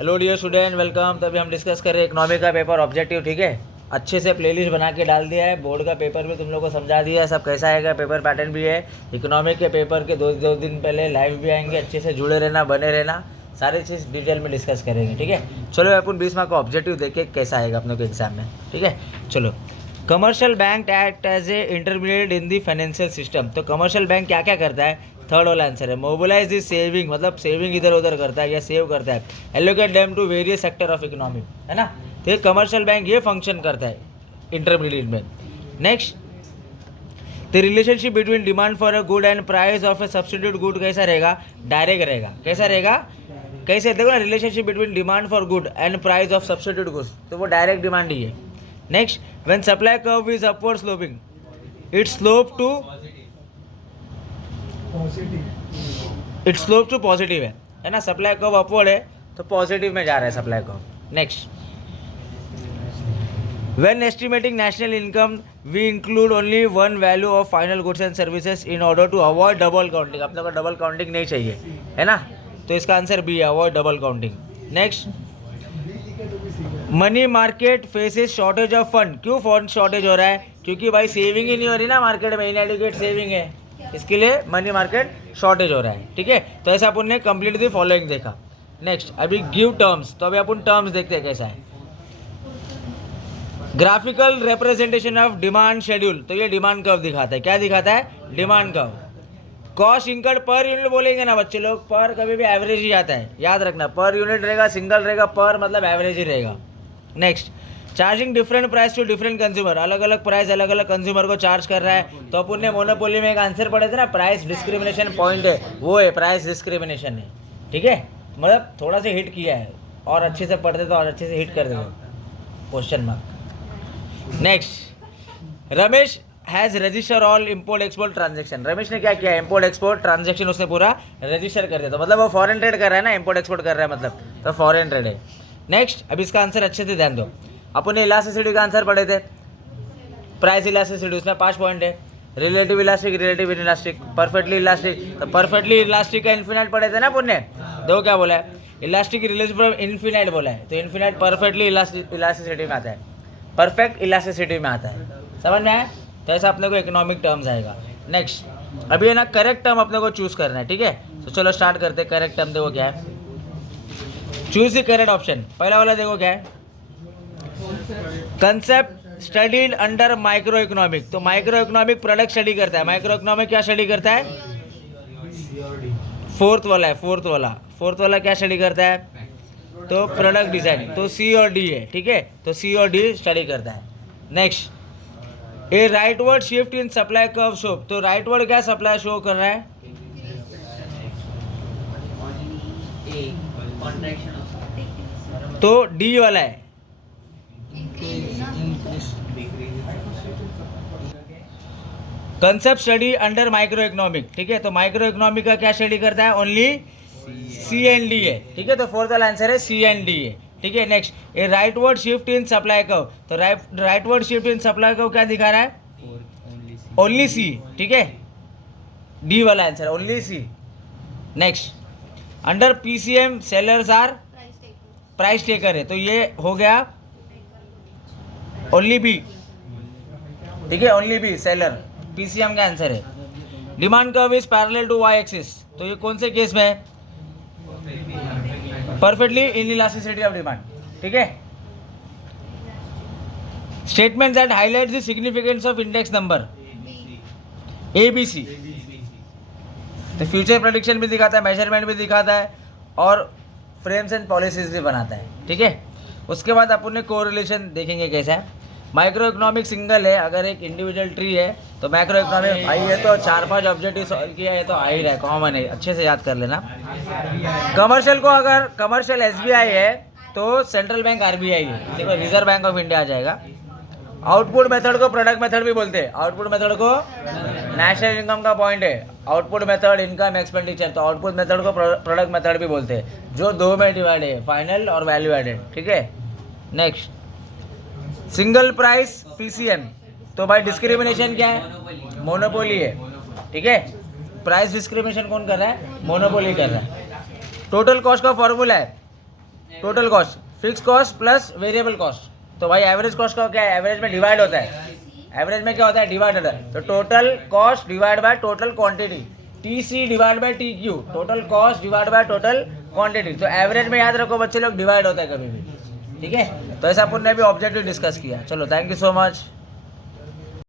Hello dear student, welcome. तो अभी हम डिस्कस कर रहे हैं इकोनॉमी का पेपर ऑब्जेक्टिव। ठीक है, अच्छे से प्लेलिस्ट बना के डाल दिया है, बोर्ड का पेपर भी तुम लोग को समझा दिया है सब कैसा आएगा, पेपर पैटर्न भी है। इकोनॉमी के पेपर के दो दिन पहले लाइव भी आएंगे, अच्छे से जुड़े रहना, बने रहना, सारी चीज़ डिटेल में डिस्कस करेंगे। ठीक है, चलो अपन 20 मार्क का ऑब्जेक्टिव देखे कैसा आएगा अपने को एग्जाम में। ठीक है, चलो। Commercial bank act as a intermediate in the financial system. तो कमर्शियल बैंक क्या क्या करता है? थर्ड वाला आंसर है मोबिलाइज दी सेविंग, मतलब सेविंग इधर उधर करता है या सेव करता है। Allocate them to various sector of economy, है ना। तो ये कमर्शियल बैंक ये फंक्शन करता है इंटरमीडिएट में। Next, the relationship between demand for a good and price of a substitute good कैसा रहेगा? डायरेक्ट रहेगा। कैसा रहेगा? कैसे देखो ना, relationship between demand for good and price of substitute goods, तो वो डायरेक्ट डिमांड ही है। Next, when supply curve is upward sloping, its slope to positive है ना। सप्लाई कर्व अपवर्ड है तो पॉजिटिव में जा रहा है supply curve. Next, when estimating national income we include only one value of final goods and services in order to avoid double counting. अपने को डबल काउंटिंग नहीं चाहिए, है ना, तो इसका आंसर बी है, avoid double counting. Next, money market faces shortage of fund. क्यों फंड शॉर्टेज हो रहा है? क्योंकि भाई सेविंग ही नहीं हो रही ना मार्केट में, इनएडिक्वेट सेविंग है, इसके लिए मनी मार्केट शॉर्टेज हो रहा है। ठीक है, तो ऐसा अपन ने कंप्लीट दी फॉलोइंग देखा। नेक्स्ट, अभी गिव टर्म्स, तो अभी अपन टर्म्स देखते हैं कैसा है। Graphical representation of demand schedule, तो ये डिमांड कर्व दिखाता है। क्या दिखाता है? Demand curve. Cost incurred per unit बोलेंगे ना बच्चे लोग, पर कभी भी एवरेज ही आता है, याद रखना। पर यूनिट रहेगा, सिंगल रहेगा, पर मतलब एवरेज ही रहेगा। Next, charging different price to different consumer, अलग अलग प्राइस अलग अलग कंज्यूमर को चार्ज कर रहा है। तो अपन ने मोनोपोली में एक आंसर पढ़े थे ना, प्राइस डिस्क्रिमिनेशन पॉइंट है, वो है प्राइस डिस्क्रिमिनेशन है। ठीक है, मतलब थोड़ा सा हिट किया है, और अच्छे से पढ़ते तो और अच्छे से हिट कर देते question mark. Next, Ramesh has register all import export transaction. Ramesh ने क्या किया? इम्पोर्ट एक्सपोर्ट ट्रांजेक्शन उसने पूरा रजिस्टर कर दिया, तो मतलब वो फॉरेन ट्रेड कर रहा है ना, इम्पोर्ट एक्सपोर्ट कर रहा है मतलब, तो फॉरेन ट्रेड है। नेक्स्ट, अब इसका आंसर अच्छे से ध्यान दो। अपन ने इलास्टिसिटी का आंसर पढ़े थे, प्राइस इलास्टिसिटी, उसमें 5 पॉइंट है। Relative elastic, relative elastic, perfectly elastic, तो परफेक्टली इलास्टिक का इन्फिनाइट पढ़े थे ना अपन ने। देखो क्या बोला है, इलास्टिक रिलेटिव फ्रॉम इन्फिनाइट बोला है, तो इन्फिनाइट परफेक्टली इलास्टिसिटी में आता है, परफेक्ट इलास्टिसिटी में आता है। समझ में आया? तो ऐसा अपने को इकोनॉमिक टर्म्स आएगा। नेक्स्ट, अभी है ना करेक्ट टर्म अपने को चूज करना है। ठीक है, तो चलो स्टार्ट करते हैं। करेक्ट टर्म देखो क्या है, चूज द करेक्ट ऑप्शन। पहला वाला देखो क्या है, concept studied under micro economic. तो माइक्रो इकोनॉमिक प्रोडक्ट स्टडी करता है। माइक्रो इकोनॉमिक क्या स्टडी करता है? फोर्थ वाला है, फोर्थ वाला क्या स्टडी करता है? तो प्रोडक्ट डिजाइन, तो सी और डी है। ठीक है, तो सी और डी स्टडी करता है। Next, a rightward shift in supply curve show. तो राइटवर्ड क्या सप्लाई शो कर रहा है? तो डी वाला है। Concept study under micro economic. ठीक है, तो माइक्रो इकोनॉमिक का क्या स्टडी करता है? ओनली सी एंड डी है। ठीक है, तो फोर्थ वाला आंसर है सी एंड डी है। ठीक है, next, a rightward shift in supply curve. तो rightward shift in supply curve क्या दिखा रहा है? Only C. ठीक है, डी वाला answer only C. Next, under PCM sellers are price taker है, तो ये हो गया ओनली बी। ठीक है, ओनली बी सेलर, पीसीएम का आंसर है। Demand curve is parallel to Y axis, तो ये कौन से केस में है? Perfectly inelasticity of demand. ठीक है, statement that highlight the significance of index number, ABC। तो फ्यूचर प्रेडिक्शन भी दिखाता है, मेजरमेंट भी दिखाता है, और फ्रेम्स एंड पॉलिसीज भी बनाता है। ठीक है, उसके बाद अपन ने कोरिलेशन देखेंगे कैसा है। माइक्रो इकोनॉमिक सिंगल है, अगर एक इंडिविजुअल ट्री है तो माइक्रो इकोनॉमिक आई है, तो 4-5 ऑब्जेक्टिव सॉल्व किया है तो आ ही रहा है, कॉमन है, अच्छे से याद कर लेना। कमर्शियल को अगर कमर्शियल SBI है तो सेंट्रल बैंक RBI है, देखो रिजर्व बैंक ऑफ इंडिया आ जाएगा। आउटपुट मेथड को प्रोडक्ट मेथड भी बोलते हैं, आउटपुट मेथड को नेशनल इनकम का पॉइंट है। आउटपुट मेथड इनकम एक्सपेंडिचर, तो आउटपुट मेथड को प्रोडक्ट मेथड भी बोलते हैं, जो 2 में डिवाइड है, फाइनल और वैल्यू एडेड। ठीक है, नेक्स्ट, सिंगल प्राइस PCM, तो भाई डिस्क्रिमिनेशन क्या है? मोनोपोली है। ठीक है, प्राइस डिस्क्रिमिनेशन कौन कर रहा है? मोनोपोली कर रहा है। टोटल कॉस्ट का फॉर्मूला है total cost, fix cost plus variable cost. तो भाई एवरेज कॉस्ट का क्या है, एवरेज में डिवाइड होता है, एवरेज में क्या होता है, डिवाइड होता है। तो total cost divide by total quantity, TC divide by TQ, total cost divide by total quantity. तो एवरेज में याद रखो बच्चे लोग, डिवाइड होता है कभी भी, ठीक है। तो ऐसा अपन ने भी ऑब्जेक्टिव डिस्कस किया। चलो थैंक यू सो मच।